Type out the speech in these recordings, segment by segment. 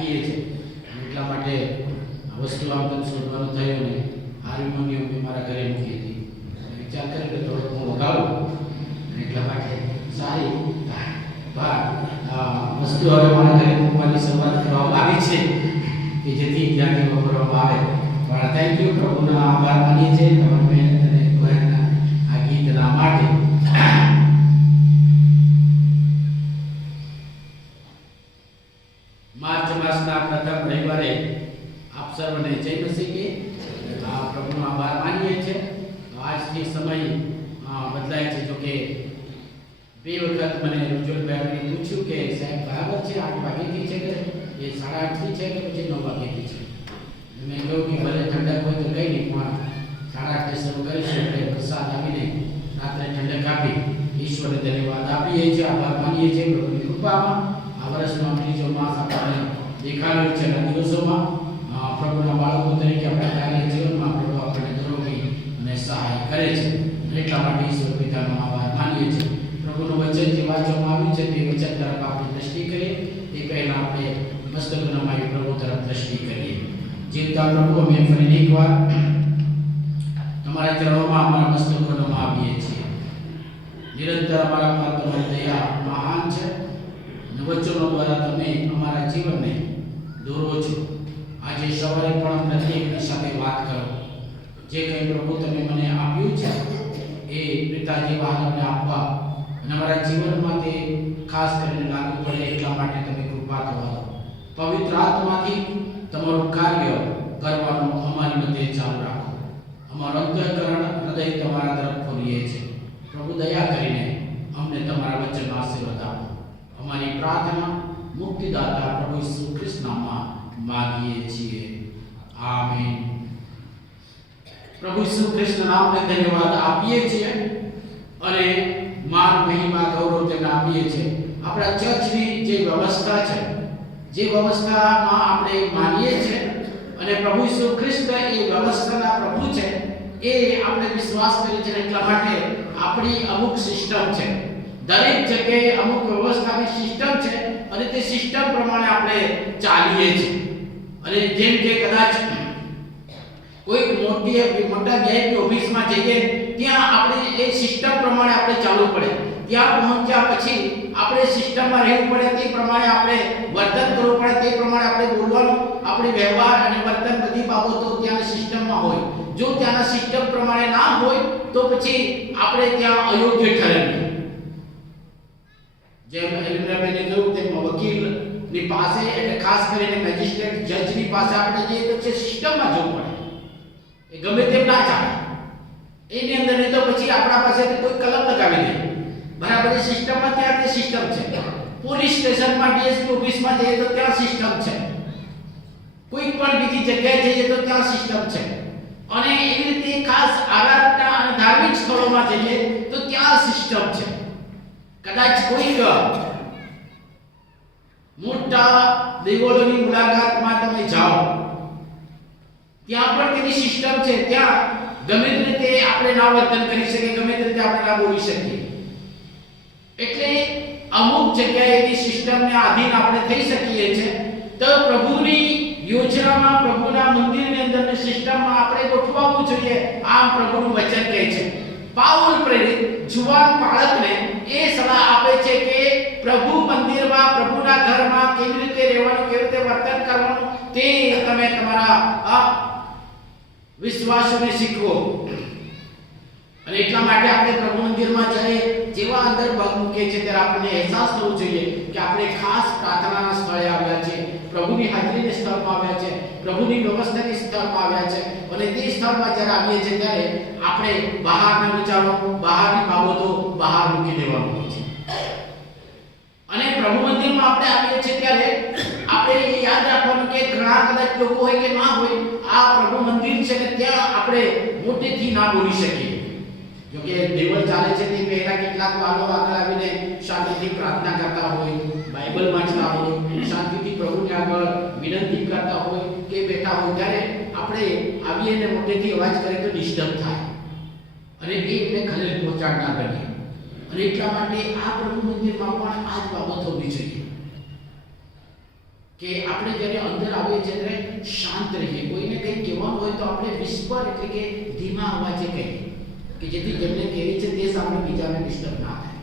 રાખીએ છીએ એટલા માટે આ વસ્તુ આપણે શોધવાનું થયું ને હાર્મોનિયમ મેં મારા ઘરે મૂકી હતી વિચાર કર્યો કે થોડુંક હું વગાડું એટલા માટે સારી વસ્તુ હવે મારા ઘરે મૂકવાની શરૂઆત કરવામાં આવી છે કે જેથી ધ્યાન વાપરવામાં આવે પણ થેન્ક યુ પ્રભુનો આભાર માનીએ છીએ તમારી મહેનત અને કોયના આ ગીતના માટે માર્ચ માસના પ્રથમ રવિવારે આપ સર્વને જય મસીહ કે પ્રભુનો આભાર માનીએ છીએ આજથી સમય બદલાય છે જો કે બે વખત મને રુજુલભાઈ પૂછ્યું કે સાહેબ બરાબર છે 8 વાગ્યાથી છે કે એ 8:30થી છે કે પછી 9 વાગ્યાથી છે મેં કહ્યું કે ભલે ઠંડક હોય તો કંઈ નહીં પણ 8:30 શરૂ કરીશું એટલે પ્રસાદ આપીને રાત્રે ઠંડક આપી ઈશ્વરને ધન્યવાદ આપીએ છીએ આભાર માનીએ છીએ પ્રભુની કૃપામાં આ વર્ષનો ત્રીજો માસ આપણને દેખાડ્યો છે આ દિવસોમાં પ્રભુના બાળકો તરીકે આપણા કાર્ય જીવનમાં પ્રભુ આપણને દરોગી અને સહાય કરે છે એટલા માટે ઈશ્વર પિતાનો આભાર માનીએ છીએ પ્રભુનું વચન જે વાંચવામાં આવ્યું છે તે વચન તરફ આપણે દ્રષ્ટિ કરીએ તે પહેલા આપણે મસ્તકનમાય પ્રભુ તરફ દ્રષ્ટિ કરીએ જીવતા પ્રભુ અમે ફરી એકવાર તમારા ચરણોમાં અમારા મસ્તકોમાં આવીએ છીએ નિરંતર અમારા પર તમારી દયા મહાન છે અને વચનો દ્વારા તમે અમારા જીવનને દોરો છો આજે સવારે પણ પ્રત્યેકની સાથે વાત કરો જે કંઈ પ્રભુ તમે મને આપ્યું છે એ પિતાજી બહારને આપવા અને અમારા જીવનમાં તે ખાસ કરીને લાગુ પડે એટલા માટે તમે કૃપા કરો પવિત્ર આત્માથી તમારું કાર્ય કરવાનું અમારી મધ્યે ચાલુ રાખો અમારું અંતઃકરણ હૃદય તમારા તરફ ખોલીએ છે પ્રભુ દયા કરીને અમને તમારા વચનનો આશીર્વાદ આપો અમારી પ્રાર્થના મુક્તિદાતા પ્રભુ ઈસુ ખ્રિસ્ત નામમાં માગીએ છીએ આમેન પ્રભુ ઈસુ ખ્રિસ્તના નામને ધન્યવાદ આપીએ છીએ અને માન મહિમા ગૌરવ તેને આપીએ છીએ આપણા ચર્ચની જે વ્યવસ્થા છે જે વ્યવસ્થામાં આપણે માનીએ છીએ અને પ્રભુ ઈસુ ખ્રિસ્ત એ વ્યવસ્થાના પ્રભુ છે એ આપણે વિશ્વાસ કરીએ છીએ એટલા માટે આપણી અમુક સિસ્ટમ છે દરેક જગ્યાએ અમુક વ્યવસ્થાની સિસ્ટમ છે અને તે સિસ્ટમ પ્રમાણે આપણે ચાલીએ છીએ અને જેમ કે કદાચ કોઈ મોટા ન્યાયની ઓફિસમાં જઈએ ત્યાં આપણે એ સિસ્ટમ પ્રમાણે આપણે ચાલવું પડે ત્યાં પહોંચ્યા પછી આપણે સિસ્ટમમાં રહેવું પડે તે પ્રમાણે આપણે વર્તન કરવું પડે તે પ્રમાણે આપણે બોલવાનું આપણે વ્યવહાર અને વર્તન બધી બાબતો ત્યાંની સિસ્ટમમાં હોય જો ત્યાંના સિસ્ટમ પ્રમાણે ના હોય તો પછી આપણે ત્યાં અયોગ્ય ઠરેલું જેમ એલિમ્રાબેને કહ્યું તેમ વકીલની પાસે એટલે ખાસ કરીને મેજિસ્ટ્રેટ જજની પાસે આપણે જઈએ તો છે સિસ્ટમમાં જવું પડે એ ગમે તેમ ના ચાલે એની અંદર નહીં તો પછી આપણા પાસે કોઈ કલમ લગાવી દે બરાબર એ સિસ્ટમમાં ત્યાં તે સિસ્ટમ છે પોલીસ સ્ટેશનમાં ડીએસપી ઓફિસમાં જઈએ તો ત્યાં સિસ્ટમ છે કોઈ પણ બીજી જગ્યાએ જઈએ તો ત્યાં સિસ્ટમ છે અને એવી રીતે ખાસ આરાધના અને ધાર્મિક સ્થળોમાં જઈએ તો ત્યાં સિસ્ટમ છે કદાચ કોઈક મોટા દેવળોની મુલાકાતમાં તમે જાઓ ત્યાં પણ તેની સિસ્ટમ છે ત્યાં ગમે તે રીતે આપણે ના વર્તન કરી શકીએ ગમે તે રીતે આપણે ના બોલી શકીએ એટલે અમુક જગ્યાએ એની સિસ્ટમને આધીન આપણે થઈ શકીએ છીએ તો પ્રભુની યોજનામાં પ્રભુના મંદિરની અંદરની સિસ્ટમમાં આપણે ગોઠવવું જોઈએ આમ પ્રભુનું વચન કહે છે પાઉલ પ્રેરિત જુવાન બાળકને એ સલાહ આપે છે કે પ્રભુ મંદિરમાં પ્રભુના ઘરમાં કેવી રીતે રહેવાનું કેવી રીતે વર્તન કરવાનું તે તમે તમારા વિશ્વાસોને શીખવો અને એટલા માટે આપણે પ્રભુ મંદિરમાં જઈએ જેવા અંદર પગ મૂકે છે ત્યારે આપણને અહેસાસ થવો જોઈએ કે આપણે ખાસ પ્રાર્થનાના સ્થળે આવ્યા છે પ્રભુની હાજરીના સ્થળમાં આવ્યા છે પ્રભુની વ્યવસ્થાની સ્થળમાં આવ્યા છે અને તે સ્થળમાં જ્યારે આવીએ છીએ ત્યારે આપણે બહારના વિચારો બહારની બાબતો બહાર મૂકી દેવાનું હોય છે અને પ્રભુ મંદિરમાં આપણે આવીએ છીએ ત્યારે આપણે એ યાદ રાખવાનું કે ઘણા કદાચ લોકો હોય કે ના હોય આ પ્રભુ મંદિર છે કે ત્યાં આપણે મોટેથી ના બોલી શકીએ જો કે દેવળ ચાલે છે તે પહેલા કેટલાક વાલો આગળ આવીને શાંતિથી પ્રાર્થના કરતા હોય બાઇબલ વાંચતા હોય શાંતિથી પ્રભુને આગળ વિનંતી કરતા હોય કે બેઠા હોય ત્યારે આપણે આવીએ ને મોટેથી અવાજ કરીએ તો ડિસ્ટર્બ થાય અને એને ખલેલ પહોંચાડનાર બને અને એટલા માટે આ પ્રભુ મંદિરમાં પણ આ જ બાબત હોવી જોઈએ કે આપણે જ્યારે અંદર આવીએ છીએ ત્યારે શાંત રહીએ. કોઈને કંઈ કહેવાનું હોય તો આપણે વિસ્પર એટલે કે ધીમા અવાજે કહીએ કે જેથી જેમને કહેવી છે તે સામે બીજાને ડિસ્ટર્બ ના થાય.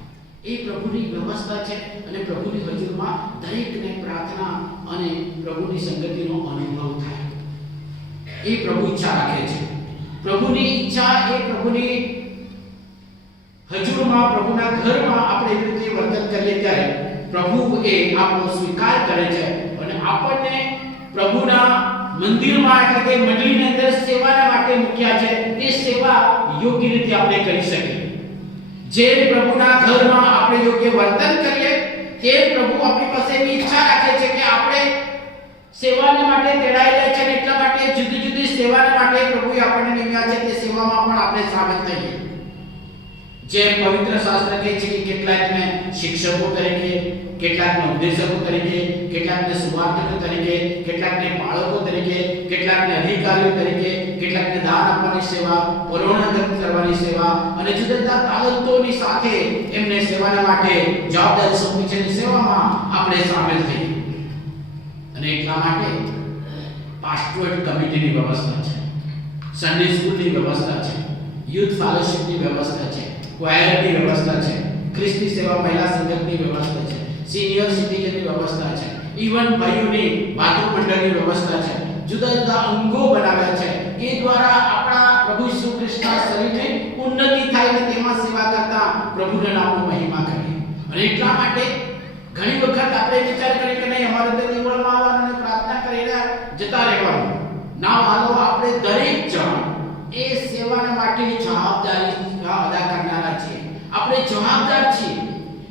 એ પ્રભુની વ્યવસ્થા છે અને પ્રભુની હજુરમાં દરેકને પ્રાર્થના અને પ્રભુની સંગતિનો અનુભવ થાય. એ પ્રભુ ઈચ્છા રાખે છે. પ્રભુની ઈચ્છા એ પ્રભુની હજુરમાં, પ્રભુના ઘરમાં આપણે એવી રીતે વર્તન કરીએ ત્યારે પ્રભુ એ આપણો સ્વીકાર કરે છે અને આપણને પ્રભુના મંદિરમાં એટલે કે મંડળીની અંદર સેવાના માટે મૂક્યા છે. તે સેવા યોગ્ય રીતે આપણે કરી શકીએ. જે પ્રભુના ઘરમાં આપણે યોગ્ય વર્તન કરીએ તે પ્રભુ આપણી પાસે એવી ઈચ્છા રાખે છે કે આપણે સેવાને માટે તેડાયેલા છે અને એટલા માટે જુદી જુદી સેવાને માટે પ્રભુએ આપણને નિમ્યા છે તે સેવામાં પણ આપણે સામેલ થઈએ. જેમ પવિત્ર શાસ્ત્ર કહે છે કે કેટલાકને શિક્ષકો તરીકે, કેટલાકને ઉપદેશકો તરીકે, કેટલાકને સુવાર્થકો તરીકે, કેટલાકને પાળકો તરીકે, કેટલાકને અધિકારીઓ તરીકે, કેટલાકને દાન આપવાની સેવા, પરોણાગત કરવાની સેવા અને જુદા જુદા તાલંતોની સાથે એમને સેવાના માટે જવાબદારી સોંપી છે. સેવામાં આપણે સામેલ થઈએ અને એટલા માટે પાસ્ટોરેટ કમિટીની વ્યવસ્થા છે, સન્ડે સ્કૂલની વ્યવસ્થા છે, યુથ ફેલોશિપની વ્યવસ્થા છે, ક્વાયરની વ્યવસ્થા છે, ખ્રિસ્તી સેવા મહિલા સંગતની વ્યવસ્થા છે, સિનિયર સિટીઝનની વ્યવસ્થા છે, ઈવન ભાઈઓની વાતો મંડળની વ્યવસ્થા છે. જુદા જુદા અંગો બનાવ્યા છે કે દ્વારા આપણા પ્રભુ ઈસુ ખ્રિસ્તના શરીરની ઉન્નતિ થાય અને તેમાં સેવા કરતા પ્રભુના નામનો મહિમા કરીએ. અને એટલા માટે ઘણી વખત આપણે વિચાર કરીએ કે નહીં અમારે તો નિવડમાં આવવાનું અને પ્રાર્થના કરીને જતા રહેવાનું. ના, હાલો આપણે દરેક જણ એ સેવાના માટેની જવાબદારી અદા કરનારા છીએ. આપણે જવાબદાર છીએ.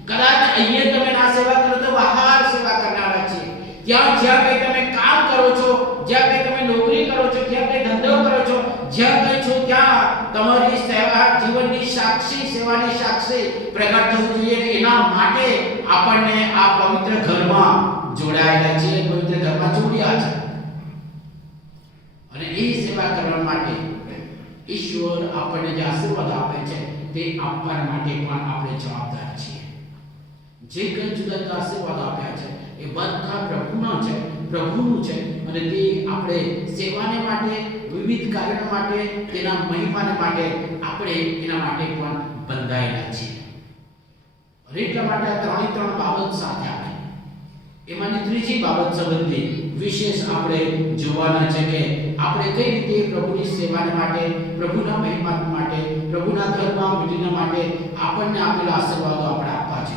કદાચ અહીંયા તમે ના સેવા કરો તો બહાર સેવા કરનારા છીએ. ત્યાં જ્યાં કંઈ તમે કામ કરો છો, જ્યાં કંઈ તમે નોકરી કરો છો, જ્યાં કંઈ ધંધો કરો છો, જ્યાં કંઈ છો ત્યાં તમારી સેવા જીવનની સાક્ષી, સેવાની સાક્ષી પ્રગટ થવું જોઈએ. એના માટે આપણને આ પવિત્ર ઘરમાં જોડાયેલા છે, પવિત્ર ઘરમાં જોડ્યા છે અને એ સેવા કરવા માટે ઈશ્વર આપણને જે આશીર્વાદ આપે છે તે આપવા માટે પણ આપણે જવાબદાર છીએ. જે કંઈ જુદા જુદા આશીર્વાદ આપ્યા છે એ બધા પ્રભુના છે, પ્રભુનું છે અને તે આપણે સેવાને માટે, વિવિધ કાર્યો માટે, તેના મહિમાને માટે આપણે એના માટે પણ બંધાયેલા છીએ. અને એટલા માટે આ ત્રણ બાબત સાથે આવે. એમાંની ત્રીજી બાબત સંબંધી વિશેષ આપણે જોવાના છે કે આપણે કઈ રીતે પ્રભુની સેવાને માટે, પ્રભુના મહિમા માટે, પ્રભુના ઘરમાં મીટિંગ માટે આપણને આપેલા આશીર્વાદો આપણે આપવા છે.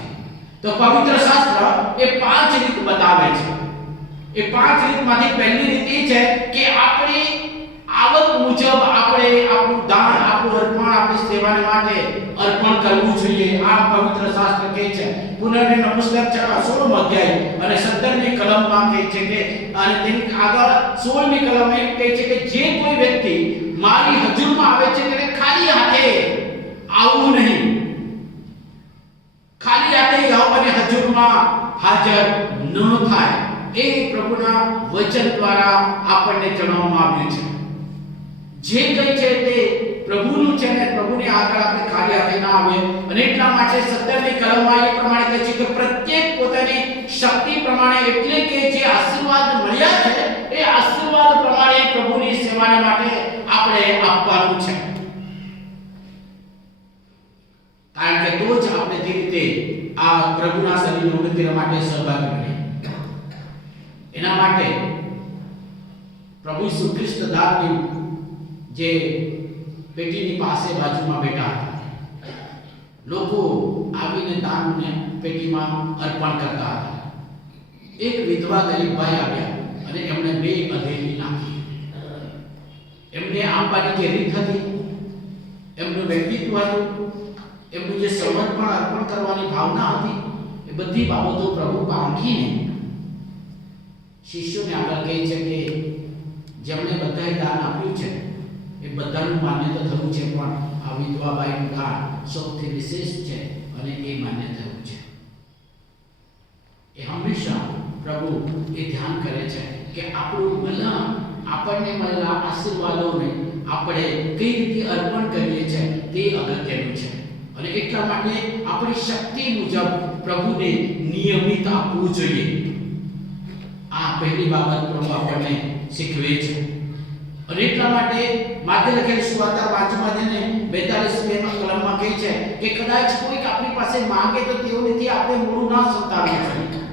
તો પવિત્ર શાસ્ત્ર એ 5 રીત બતાવે છે. એ 5 રીતમાંથી પહેલી રીત એ છે કે આપણી આવક મુજબ આપણે આપણું દાન, આપણું અર્પણ આપણી સેવાને માટે અર્પણ કરવું જોઈએ. આ પવિત્ર શાસ્ત્ર કહે છે. પુનર્નિર્માણ પુસ્તક 16 અધ્યાય અને 17મી કલમમાં કહે છે કે અને તેની આગળ 16મી કલમ એમ કહે છે કે જે કોઈ વ્યક્તિ મારી હજુરમાં આવે છે તેને ખાલી હાથે આવવું નહીં. ખાલી હાથે આવવાની હજુરમાં હાજર ન થાય. એ પ્રભુના વચન દ્વારા આપણને જણાવવામાં આવ્યું છે. જે કંઈ છે તે પ્રભુનું છે ને પ્રભુની આગળ આપણે ખાલી હાથે ના આવીએ. અને એટલા માટે 17મી કલમમાં એ પ્રમાણે કહે છે કે પ્રત્યેક પોતાની શક્તિ પ્રમાણે એટલે કે જે આશીર્વાદ મળ્યા છે એ આશીર્વાદ પ્રમાણે પ્રભુની સેવાને માટે આપણે આપવાનું છે. કારણ કે તો જ આપણે તે રીતે આ પ્રભુના શરીરની ઉન્નતિ માટે સહભાગી બનીએ. એના માટે પ્રભુ ઈસુ ખ્રિસ્ત દાનની જે પેટીની પાસે બાજુમાં બેઠા હતા, લોકો આવીને દાનને પેટીમાં અર્પણ કરતા હતા. એક વિધવા ગરીબ ભાઈ આવ્યા અને એમણે 2 અધેલી નાખી. એમને આપવાની જે રીત હતી, એમનું વ્યક્તિત્વ હતું, એમનું જે સમર્પણ અર્પણ કરવાની ભાવના હતી, એ બધી બાબતો પ્રભુ પારખીને શિષ્યોને આગળ કહે છે કે જેમણે બધાએ દાન આપ્યું છે એ બધાનું માન્ય થવું છે, પણ આ વિધવા બાઈનું દાન સૌથી વિશેષ છે અને એ માન્ય થવું છે. એ હંમેશા પ્રભુ એ ધ્યાન કરે છે કે આપણને મળેલા આશીર્વાદોને આપણે કઈ રીતે અર્પણ કરીએ છીએ તે અગત્યનું છે. અને એટલા માટે આપણી શક્તિ મુજબ પ્રભુને નિયમિત આપવું જોઈએ. આ પહેલી બાબત પ્રભુ આપણને શીખવે છે. અને એટલા માટે માથે લખેલી સુવાર્તા 5મા અધ્યાયને 42 કલમમાં કહે છે કે કદાચ કોઈક આપણી પાસે માંગે તો તેઓથી આપણે મોઢું ના સંતાડવું જોઈએ,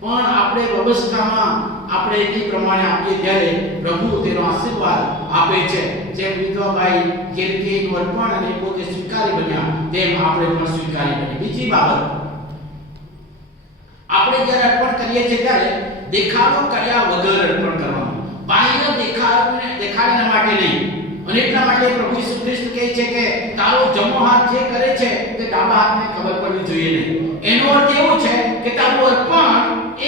પણ આપણે વ્યવસ્થામાં આપણે તે પ્રમાણે આપીએ ત્યારે પ્રભુ તેનો આશીર્વાદ આપે છે. જેમ વિધવાભાઈ કેલકીનું અર્પણ અને પોતે સ્વીકારી બન્યા તેમ આપણે પણ સ્વીકારી બની. બીજી બાબત, આપણે જ્યારે અર્પણ કરીએ છીએ ત્યારે દેખાડો કર્યા વગર અર્પણ કરવાનું, બાહ્ય દેખાડના માટે નહીં. અને એટલા માટે પ્રભુ ઈસુ ખ્રિસ્ત કહે છે કે તારો જમણો હાથ જે કરે છે તે ડાબા હાથને ખબર પડવી જોઈએ નહીં. એનો અર્થ એવો છે કે તારું અર્પણ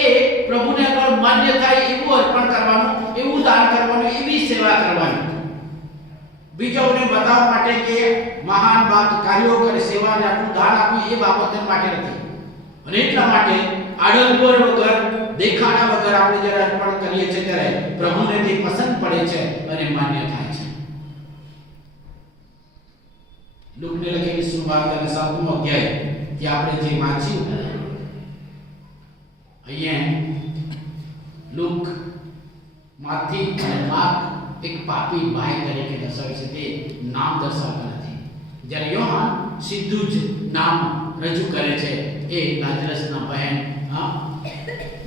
એ પ્રભુને આગળ માન્ય થાય એવું અર્પણ કરવાનું, એવું દાન કરવાનું, એવી સેવા કરવાની. બીજાઓને બતાવવા માટે કે મહાન કાર્યો કરે, સેવાને આટલું દાન આપ્યું એ બાબત માટે નથી. અને એટલા માટે આડંબર વગર દેખાડા વગર આપણે જ્યારે અર્પણ કરીએ છીએ ત્યારે પ્રભુને તે પસંદ પડે છે અને માન્ય થાય છે. લુકને લખેલી સુવાર્તાના 7મો અધ્યાય થી આપણે જે વાંચ્યું અહીંયા લુક, માથી અને માર્ક એક પાપી ભાઈ તરીકે દર્શાવે છે, તે નામ દર્શાવતા નથી. જ્યારે યોહાન સીધું જ નામ રજૂ કરે છે, એ લાજરસના બહેન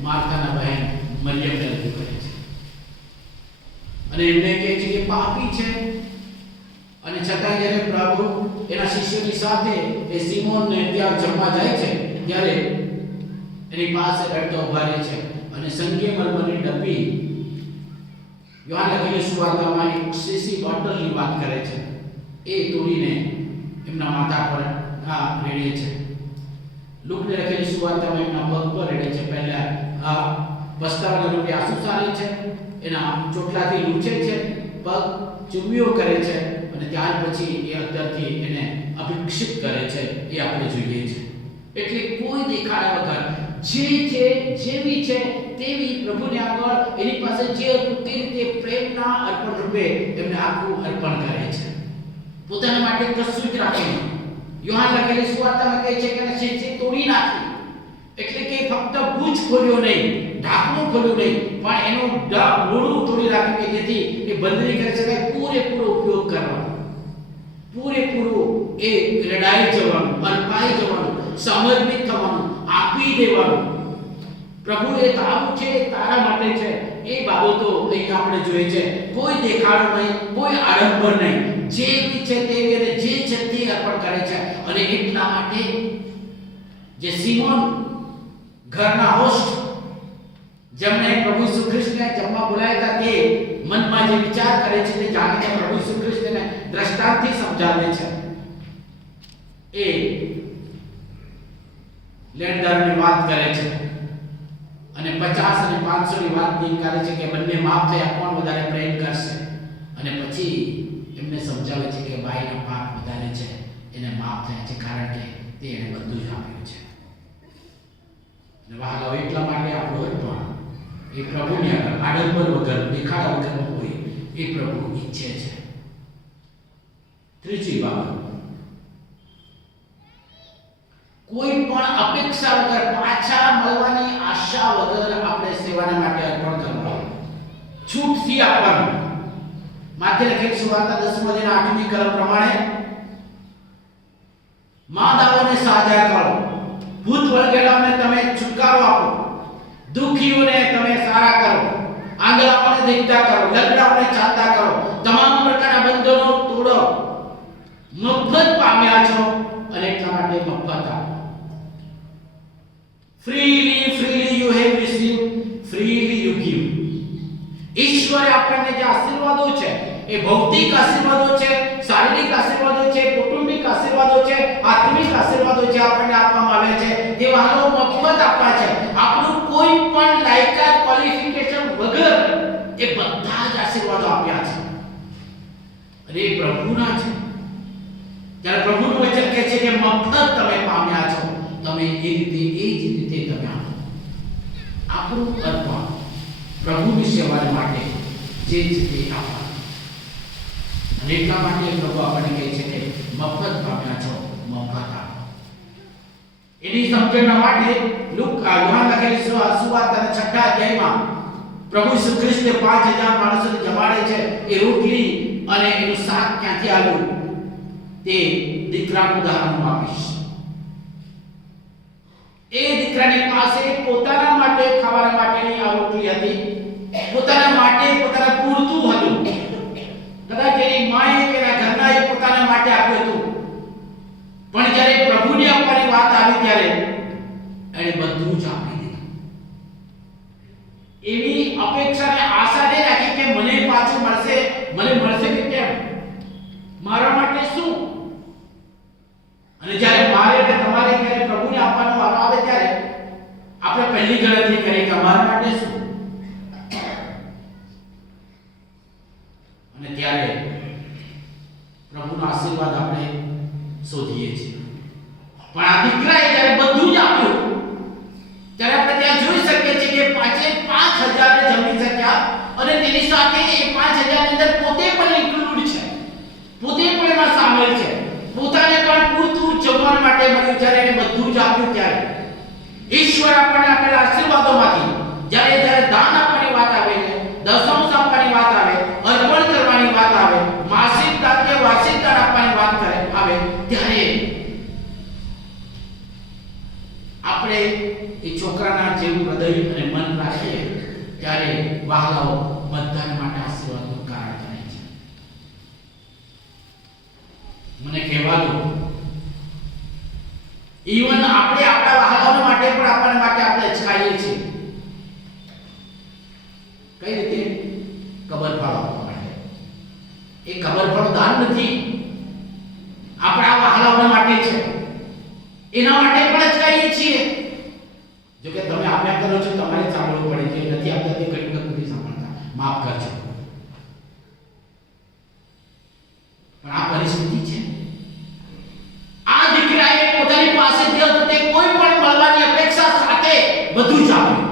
માર્થાના બહેન મરિયમને રજૂ કરે છે. અને એમને કહે છે કે પાપી છે. અને છતાં જ્યારે પ્રભુ એના શિષ્યોની સાથે એ સિમોનને ત્યાં જમવા જાય છે ત્યારે એની પાસે રડતો ઉભા રહે છે અને સંગમરમરની ડબ્બી, યોહાન લખેલી સુવાર્તામાં એક સીસી બોટલની વાત કરે છે, એ તોડીને એમના માથા પર રેડે છે. લુકને લખેલી સુવાર્તામાં એમના પગ પર રેડે છે. પહેલા પસ્તાવાના રૂપે આંસુ સારે છે, એના ચોટલાથી લૂછે છે, પગ ચુમ્મીઓ કરે છે અને ત્યાર પછી એ અંદરથી એને અભિક્ષિત કરે છે. એ આપણે જોઈએ છે. એટલે કોઈ દેખાડા વગર જે છે જેવી છે તેવી પ્રભુને આગળ એની પાસે જે હતું તે રીતે પ્રેમના અર્પણ રૂપે એમને આખું અર્પણ કરે છે, પોતાના માટે કશું જ રાખે નહીં. યોહાન લખેલી સુવાર્તામાં કહે છે કે શીશી તોડી નાખી, એટલે કે ફક્ત બૂચ ખોલ્યો નહીં, ઢાંકણું ખોલ્યું નહીં, પણ એનું મોઢું તોડી નાખ્યું કે જેથી એ બંધની કરી શકાય. પૂરેપૂરો ઉપયોગ કરવાનો, પૂરેપૂરું એ રડાઈ જવાનું, અર્પાઈ જવાનું, સમર્પિત થવાનું, આપી દેવાનું. પ્રભુ એ તારું છે, તારા માટે છે, એ બાબતો અહીં આપણે જોઈએ છે. કોઈ દેખાડો નહીં, કોઈ આડંબર નહીં, જેવી છે તેવી અને જે છે તે અર્પણ કરે છે. અને એટલા માટે જે સિમોન ઘરના હોસ્ટ, જેમણે પ્રભુ ઈસુ ખ્રિસ્તને જમવા બોલાવ્યા હતા, તે મનમાં જે વિચાર કરે છે તે જાણીને પ્રભુ ઈસુ ખ્રિસ્તને દ્રષ્ટાંતથી સમજાવે છે. એ લેણદારની વાત કરે છે અને 50 અને 500 ની વાત નીકાળે છે કે બંને માફ થયા, કોણ વધારે પ્રેમ કરશે. અને પછી એમને સમજાવે છે કે ભાઈના પાપ વધારે છે, એને માફ થયા છે કારણ કે તે એને બધું જ આપ્યું છે. અને વહાલો એટલા માટે આપણો અર્પણ એ પ્રભુની આગળ આડંબર વગર, દેખાડા વગર હોય એ પ્રભુ ઈચ્છે છે. ત્રીજી બાબત, કોઈ પણ અપેક્ષા વગર, પાછા મળવાની આશા વગર આપણે સેવાના માટે અર્પણ કરવાનું, છૂટથી આપવાનું. માથે લખેલી સુવાર્તા 10મા અધ્યાયના 8મી કલમ પ્રમાણે માંદાઓને સાજા કરો, ભૂત વળગેલાઓને તમે છુટકારો આપો, દુખીઓને તમે સારા કરો, આંગળાઓને દીકતા કરો, લગડાઓને ચાલતા કરો, તમામ પ્રકારના બંધનો તોડો. મફત પામ્યા છો અને એટલા માટે મફત આપો. freely you have received, freely you give. ઈશ્વરે આપણને જે આશીર્વાદો છે એ ભૌતિક આશીર્વાદો છે, શારીરિક આશીર્વાદો છે, કુટુંબિક આશીર્વાદો છે, આત્મિક આશીર્વાદો જે આપણને આપવામાં આવે છે તે વાલો મફત આપવા છે. આપણું કોઈ પણ લાયકાત, ક્વોલિફિકેશન વગર એ બધા જ આશીર્વાદો આપ્યા છે અને એ પ્રભુના છે. ત્યારે પ્રભુનું વચન કહે છે કે મફત તમે પામ્યા છો, તમે એ જ રીતે તમે આપો. આપણું અર્પણ પ્રભુની સેવા માટે જે તે આપવાનું. અને એટલા માટે પ્રભુ આપણને કહે છે કે મફત પામ્યા છો, મફત આપો. એની સમજણના માટે યોહાન લખેલી સુવાર્તાના 6 અધ્યાયમાં પ્રભુ ઈસુ ખ્રિસ્તે 5000 માણસોને જમાડે છે. એ રોટલી અને એનું શાક ક્યાંથી આવ્યું તે દીકરાનું ઉદાહરણ આપીશ. એ દીકરાની પાસે પોતાના માટે ખાવા માટેની આ રોટલી હતી, પોતાના માટે પોતાના પૂરતું હતું. કદાચ એની માએ કે એના ઘરના એ પોતાના માટે આપ્યું હતું, પણ જ્યારે પ્રભુને આપવાની વાત આવી ત્યારે એણે બધું જ આપી દીધું. એવી અપેક્ષા ને આશા ને રાખી કે મને પાછું મળશે, મને મળશે કે કેમ, મારા માટે શું. અને જ્યારે મારે કે તમારે ક્યારે પ્રભુને આપવાનો વારો આવે ત્યારે આપણે પહેલી ગણતરી કરીએ કે અમારા માટે શું. અને ત્યારે પ્રભુનો આશીર્વાદ આપણે શોધીએ છીએ. પણ આ દીકરાએ જ્યારે બધું જ આપ્યું ત્યારે આપણે ત્યાં જોઈ શકીએ છીએ કે 5000 ને જમી શક્યા અને તેની સાથે એ 5000 ની અંદર પોતે પણ ઇન્ક્લુડ છે, પોતે પણ એમાં સામેલ છે. પોતાને પણ પૂરતું જમવા માટે મળ્યું. જ્યારે એને બધું જ આપ્યું ત્યારે ઈશ્વર આપણને આપેલા આશીર્વાદોમાંથી જ્યારે દાન આપવાની વાત આવે છે, દશમાંશ આપવાની વાત આવે, અર્પણ કરવાની વાત આવે, માસિક દાન કે વાર્ષિક દાન આપવાની વાત આવે ત્યારે આપણે એ છોકરાના જેવું હૃદય અને મન રાખીએ ત્યારે વહાલાઓ બધાને માટે આશીર્વાદનું કારણ બને છે. મને કહેવા દો, ઈવન આપણે આપણા વહાલાઓ માટે પણ આપણા માટે આપણે અચકાઈએ છીએ. કઈ રીતે? કબર ફાળો આપવા માટે. એ કબર ફાળો દાન નથી, આપણા વહાલાઓ માટે છે. એના માટે પણ અચકાઈએ છીએ. જો કે તમે આપ્યા કરો છો, તમારે સાંભળવું પડે છે. નથી આપતા તે ઘણી વખત નથી સાંભળતા, માફ કરજો. પણ આ પરિસ્થિતિ છે. આ દીકરાએ પોતાની પાસેથી હતું તે કોઈ પણ મળવાની અપેક્ષા સાથે બધું જ આપ્યું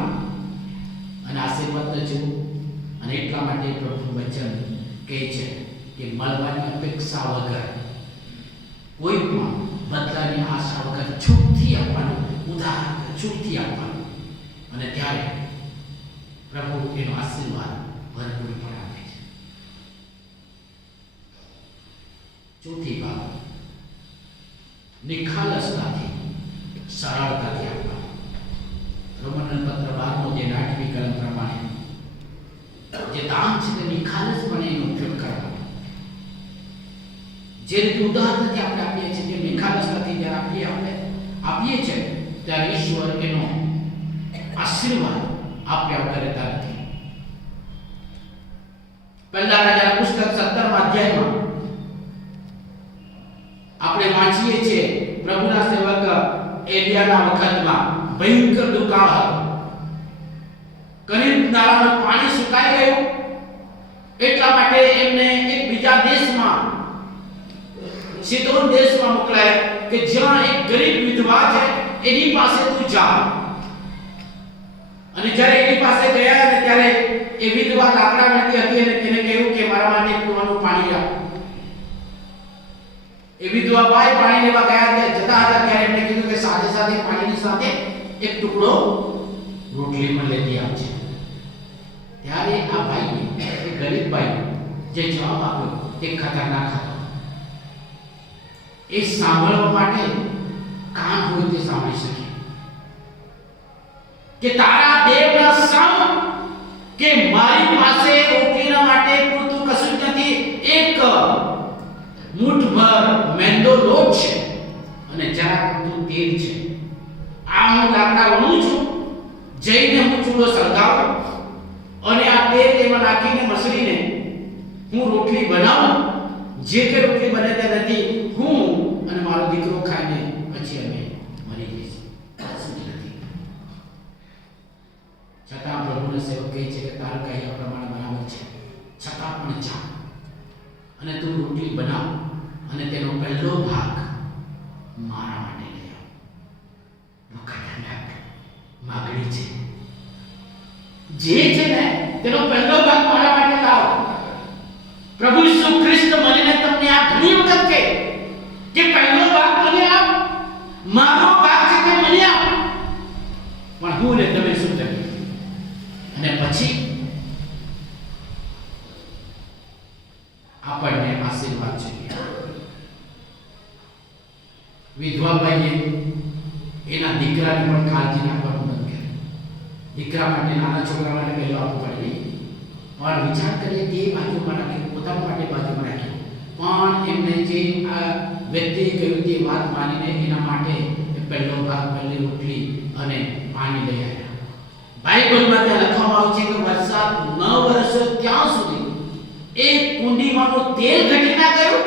અને આશીર્વાદ તો જુઓ. અને એટલા માટે પ્રભુ વચન કહે છે કે મળવાની અપેક્ષા વગર, કોઈ પણ બદલાની આશા વગર છૂટથી આપવાનું, ઉધાર છૂટથી આપવાનું. અને ત્યારે પ્રભુ એનો આશીર્વાદ ભરપૂર પણ આપે છે. ચોથી બાબત, નિખાલસતાથી, સરળતાથી આપવાનું. રોમન પત્ર 12 જે 8મી કલમ પ્રમાણે જે દાન છે તે નિખાલસપણે એનો ઉપયોગ કરવાનો. જે રીતે ઉદાહરણથી આપણે આપીએ છીએ કે નિખાલસતાથી જ્યારે આપીએ છીએ ત્યારે ઈશ્વર એનો આશીર્વાદ આપ્યા વગર રહેતા નથી. પહેલા રાજાના પુસ્તક 17મા અધ્યાયમાં આપણે વાંચીએ છીએ પ્રભુના સેવક એલિયાના વખતમાં ભયંકર દુકાળ હતો. કરીબ નાળાનું પાણી સુકાઈ ગયું. એટલા માટે એમને એક બીજા દેશમાં, સિદોન દેશમાં મોકલાયા કે જ્યાં એક ગરીબ વિધવા છે એની પાસે તું જા. અને જ્યારે એની પાસે ગયા અને ત્યારે એ વિધવા લાકડા માંથી હતી અને તેને કહ્યું કે મારા માટે પીવાનું પાણી આપ. એ વિધવા ભાઈ પાણી લેવા ગયા જતા હતા ત્યારે એમણે કીધું કે સાથે સાથે પાણીની સાથે એક ટુકડો રોટલી પણ લેતી આવજે. ત્યારે આ ભાઈ, એ ગરીબ ભાઈ જે જવાબ આપ્યો તે ખતરનાક હતો. એ સાંભળવા માટે કાન હોય તે સાંભળી શકે કે તારા દેવના સમ કે મારી પાસે રોટલીના માટે પૂરતું કશું જ નથી. એક મુઠભર મેંદો લોટ છે અને જરા પૂરતું તેલ છે. આ હું લાકડા વણું છું, જઈને હું ચૂલો સળગાવું અને આ તેલ એમાં નાખીને મસળીને હું રોટલી બનાવું. જે કે રોટલી બને તે નથી, હું અને મારો દીકરો ખાઈને પછી અમે મરી જઈશું. છતાં પ્રભુના સેવક કહે છે કે તારું કહ્યા પ્રમાણે બરાબર છે, છતાં પણ જા અને તું રોટલી બનાવ અને તેનો પહેલો ભાગ મારા માટે લઈ આવ. ખતરનાક માગણી છે. જે છે ને તેનો પહેલો ભાગ મારા માટે લાવ. પ્રભુ ઈસુ ખ્રિસ્ત મને તમને આ ઘણી વખત કહે કે પહેલો ભાગ મને આપ, મારો ભાગ છે તે મને આપ. પણ હું ને તમે શું કરીએ? અને પછી જવાભાઈએ એના દીકરાને પણ કાળજી રાખવાનું બંધ કર્યું. દીકરા માટે, નાના છોકરા માટે પહેલું આપવું પડે નહીં, પણ વિચાર કરીએ તે બાજુમાં રાખ્યું, પોતાના માટે બાજુમાં રાખ્યું. પણ એમને જે આ વ્યક્તિએ કહ્યું તે વાત માનીને એના માટે પહેલો ભાગ, પહેલી રોટલી અને પાણી લઈ આવ્યા. બાઇબલમાં ત્યાં લખવામાં આવ્યું છે કે વરસાદ ન વરસ્યો ત્યાં સુધી એ કુંડીમાંનું તેલ ઘટી ના ગયું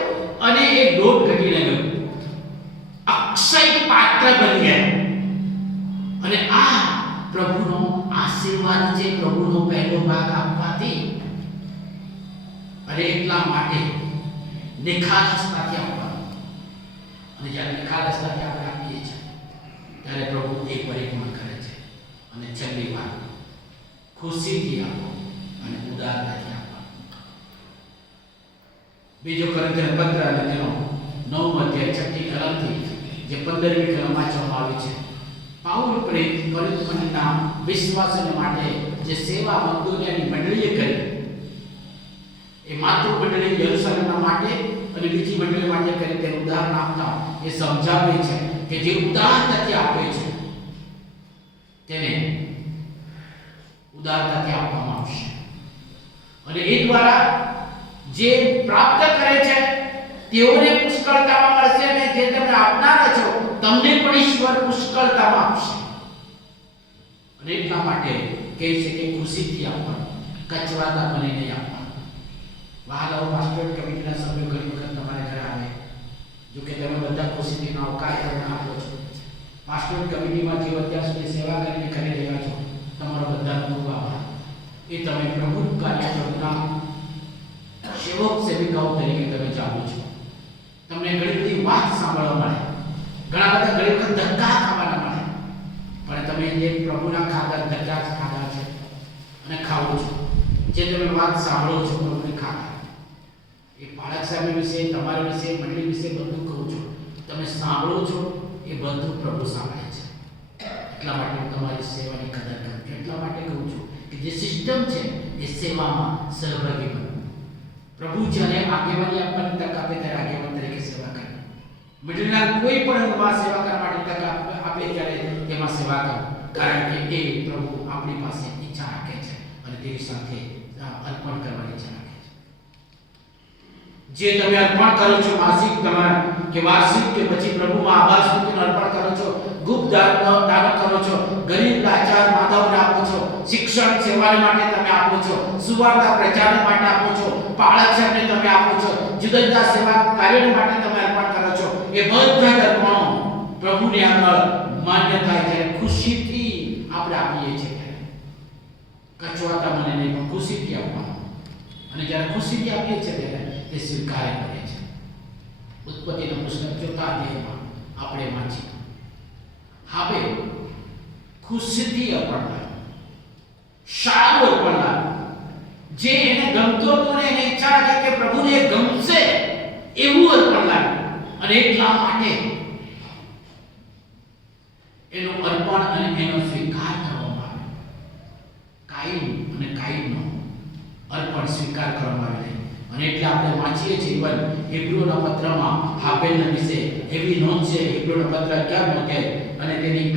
અને એ લોટ ઘટી ના ગયું. અક્ષય પાત્ર બની ગયા. અને આ પ્રભુનો આશીર્વાદ છે, પ્રભુનો પહેલો ભાગ આપવાથી. અને એટલા માટે નિખાલસતાથી આપવાનું. અને જ્યારે નિખાલસતાથી આપણે આપીએ છીએ ત્યારે પ્રભુ એ પરિપૂર્ણ કરે છે. અને છેલ્લી વાત, ખુશીથી આપો અને ઉદારતાથી આપો. બીજો કોરિન્થીયન પત્ર અને તેનો 9 અધ્યાય 6 કલમથી જે 15મી કલમ વાંચવામાં આવી છે, પાઉલ પ્રેરિત કોરિન્થના વિશ્વાસીઓ માટે જે સેવા મકદોનિયાની મંડળીએ કરી, એ માતૃ મંડળી યરુશલેમના માટે અને બીજી મંડળી માટે કરી તેનું ઉદાહરણ આપતા એ સમજાવે છે કે જે ઉદારતાથી આપે છે તેને ઉદારતાથી આપવામાં આવશે. અને એ દ્વારા જે પ્રાપ્ત કરે છે તેઓને પુષ્કળતામાં મળશે, અને જે તમે આપનારા છો તમને પણ ઈશ્વર પુષ્કળતામાં આપશે. અને એટલા માટે કહે છે કે ખુશીથી આપવાનું, કચવાતા બનીને આપવાનું. વહાલાઓ પાસ્ટોરેટ કમિટીના સભ્યો ઘણી વખત તમારા ઘરે આવે, જો કે તમે બધા ખુશીથી આવકાર કરીને આપો છો. પાસ્ટોરેટ કમિટીમાં જે અત્યાર સુધી સેવા કરીને કરી રહ્યા છો, તમારો બધાનો ખૂબ આભાર. એ તમે પ્રભુ કાર્ય પ્રભુના સેવક સેવિકાઓ તરીકે તમે જાણો છો. તમને ઘણી બધી વાત સાંભળવા મળે, ઘણા બધા ઘણી વખત ધક્કા ખાવાના મળે, પણ તમે જે પ્રભુના ધક્કા ખાધા છે અને ખાવો છો, જે તમે વાત સાંભળો છો પ્રભુને ખાધા, એ બાળક સાહેબ વિશે, તમારા વિશે, મંડળી વિશે બધું કહું છું, તમે સાંભળો છો એ બધું પ્રભુ સાંભળે છે. એટલા માટે હું તમારી સેવાની કદર કરું છું. એટલા માટે કહું છું કે જે સિસ્ટમ છે એ સેવામાં સહભાગી બનો. પ્રભુ જ્યારે આગેવાની આપવાની તક આપે ત્યારે આગેવાન તરીકે સેવા કરે. મંડળીના કોઈ પણ અંગમાં સેવા કરવા માટે તક આપે ત્યારે તેમાં સેવા કરો, કારણ કે એ પ્રભુ આપણી પાસે ઈચ્છા રાખે છે અને તેની સાથે અર્પણ કરવાની ઈચ્છા રાખે છે. જે તમે અર્પણ કરો છો, માસિક તમારા કે વાર્ષિક કે પછી પ્રભુમાં આભાર સ્તુતિનું અર્પણ કરો છો, ગુપ્ત દાન કરો છો, ગરીબ લાચાર માધવને આપો છો, શિક્ષણ સેવા માટે તમે આપો છો, સુવાર્તા પ્રચાર માટે આપો છો, બાળક સાહેબને તમે આપો છો, જુદા જુદા સેવા કાર્યો માટે તમે અર્પણ કરો છો, એ બધા અર્પણો પ્રભુને આગળ માન્ય થાય ત્યારે ખુશીથી આપણે આપીએ છીએ. કચવાતા મને નહીં, પણ ખુશીથી આપવાનું. અને જ્યારે ખુશીથી આપીએ છીએ ત્યારે તે સ્વીકાર કરે છે. ઉત્પત્તિનું પુસ્તક 4 અધ્યાયમાં આપણે વાંચીએ, હવે ખુશીથી અર્પણ લાવ્યું, સારું અર્પણ લાવ્યું, જે એને ગમતો હતો ને એને ઈચ્છા હતી કે પ્રભુને ગમશે એવું અર્પણ લાવ્યું. અને એટલા માટે એનું અર્પણ અને એનો સ્વીકાર કરવામાં આવ્યો. કાઈનનો અર્પણ સ્વીકાર કરવામાં આવે. અને એટલે આપણે વાંચીએ છીએ ઇવન હિબ્રુના પત્રમાં હાબેલના વિશે એવી નોંધ છે. હિબ્રુના પત્ર 11 અધ્યાય અને તેની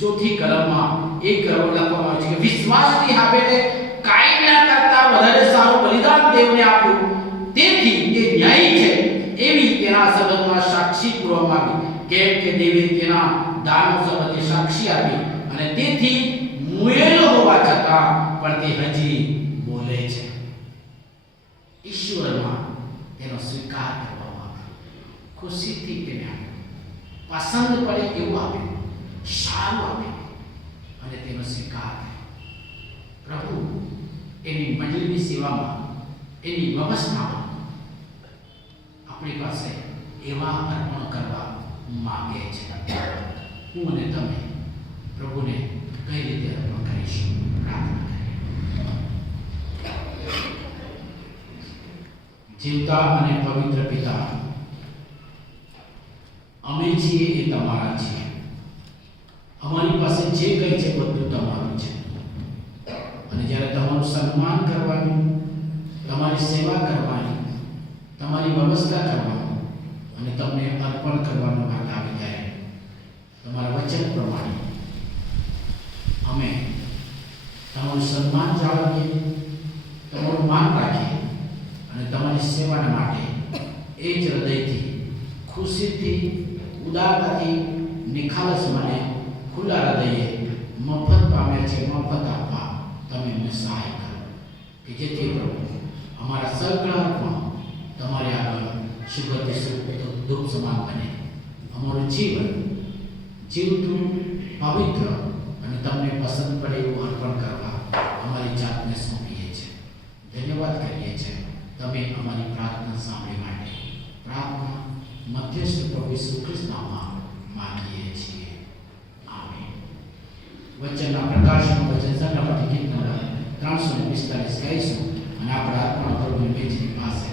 4 કલમમાં એક લખવામાં આવે છે કે વિશ્વાસથી હાબેલે કાઈનના કરતા વધારે સારું બલિદાન દેવને આપ્યું, તેથી તે ન્યાયી છે એવી તેના સંબંધમાં સાક્ષી પૂરવામાં આવી, કેમ કે દેવે તેના દાનો સંબંધે સાક્ષી આપી, અને તેથી મુયેલો હોવા છતાં પણ તે હજી બોલે છે. ઈશ્વરમાં તેનો સ્વીકાર કરવામાં આવ્યો, ખુશીથી તેને આપ્યો, પસંદ પડે એવું આપ્યું, સારું આપ્યું અને તેનો સ્વીકાર. પ્રભુ એની મંડળીની સેવામાં, એની વ્યવસ્થામાં આપણી પાસે એવા અર્પણ કરવા માંગે છે. હું અને તમે પ્રભુને કઈ રીતે અર્પણ કરીશું? પ્રાર્થના કરીએ. જીવતા અને પવિત્ર પિતા, અમે છીએ એ તમારા છીએ. અમારી પાસે જે કંઈ છે બધું તમારું છે. અને જ્યારે તમારું સન્માન કરવાનું, તમારી સેવા કરવાની, તમારી વ્યવસ્થા કરવાની અને તમને અર્પણ કરવાનો વાત આવી જાય તમારા વચન પ્રમાણે અમે તમારું સન્માન જાળવીએ, તમારું માન રાખીએ અને તમારી સેવાના માટે એ જ હૃદયથી, ખુશીથી, ઉદારતાથી, નિખાલસ મને ખુલ્લા હૃદયે મફત પામ્યા છે, મફત આપવા તમે અમને સહાય કરો કે જેથી પ્રભુ અમારા સગળા અર્પણો તમારે આગળ શુભ ધૂપ સમાન બને. અમારું જીવન જીવતું, પવિત્ર અને તમને પસંદ પડે એવું અર્પણ કરવા અમારી જાતને સોંપીએ છીએ. ધન્યવાદ કરીએ છીએ તમે અમારી પ્રાર્થના સાંભળી માટે. પ્રાર્થના મધ્યસ્થ પ્રભુ ઈસુ ખ્રિસ્તનામાં માંગીએ છીએ. આમેન. વચનના પ્રકાશનું વચન સંગ્રહમાંથી ગીત નંબર 345 ગાઈશું અને આપણા અર્પણ પ્રભુની મેજની પાસે